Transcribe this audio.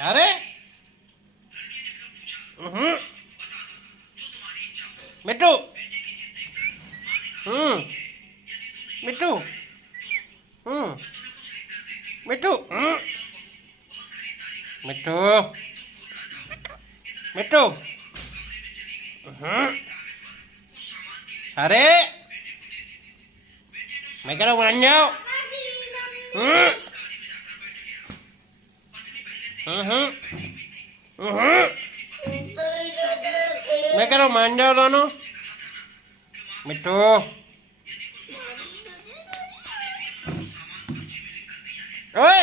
अरे मिट्टू मिट्टू मिट्टू मिट्टू मिट्टू अरे मैं कह रहा हूँ मान जाओ। मैं कह रहा हूँ मान जाओ दोनों। मिट्टू ओए